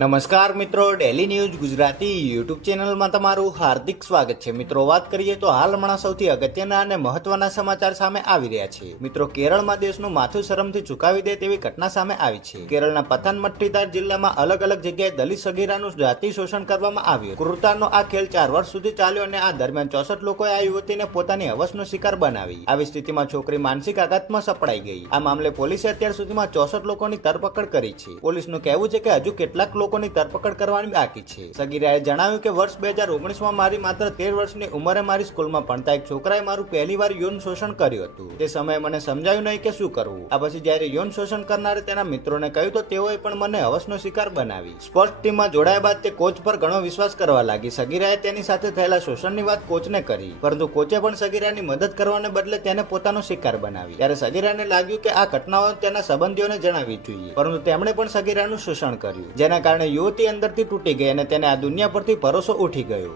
નમસ્કાર મિત્રો, daily news Gujarati YouTube ચેનલમાં તમારું હાર્દિક સ્વાગત છે. મિત્રો, વાત કરીએ તો હાલ હમણાં સૌથી અગત્યના અને મહત્વના સમાચાર સામે આવી રહ્યા છે. મિત્રો, કેરળમાં દેશનું માથું શરમથી ઝુકાવી દે તેવી ઘટના સામે આવી છે. કેરળના પથાનમથિટ્ટા જિલ્લામાં અલગ અલગ જગ્યાએ દલિત સગીરાનું જાતિ શોષણ કરવામાં આવ્યું. ક્રૂરતાનો આ ખેલ 4 વર્ષ સુધી ચાલ્યો અને આ દરમિયાન 64 લોકોએ આ યુવતીને પોતાની હવસનો શિકાર બનાવી. આવી સ્થિતિમાં છોકરી માનસિક આઘાતમાં સપડાઈ ગઈ. આ મામલે પોલીસે અત્યાર સુધીમાં 64 લોકોની ધરપકડ કરી છે. પોલીસનું કહેવું છે કે હજુ કેટલાક લોકોની ધરપકડ કરવાની બાકી છે. સગીરાએ જણાવ્યું કે વર્ષ 2019માં મારી માત્ર 13 વર્ષની ઉંમરે મારી સ્કૂલમાં ભણતા એક છોકરાએ મારું પહેલીવાર યૌન શોષણ કર્યું હતું. તે સમયે મને સમજાયું નહીં કે શું કરવું. આ પછી જ્યારે યૌન શોષણ કરનારે તેના મિત્રોને કહ્યું તો તેઓએ પણ મને હવસનો શિકાર બનાવી. સ્પોર્ટ્સ ટીમમાં જોડાયા બાદ તે કોચ પર ઘણો વિશ્વાસ કરવા લાગી. સગીરાએ તેની સાથે થયેલા શોષણની વાત કોચને કરી, પરંતુ કોચે પણ સગીરાની મદદ કરવાને બદલે તેને પોતાનો શિકાર બનાવી. ત્યારે સગીરાને લાગ્યું કે આ ઘટનાઓ તેના સંબંધીઓને જણાવવી જોઈએ, પરંતુ તેમણે પણ સગીરાનું શોષણ કર્યું, જેના કારણે યુવતી અંદરથી તૂટી ગઈ અને તેને આ દુનિયા પરથી ભરોસો ઉઠી ગયો.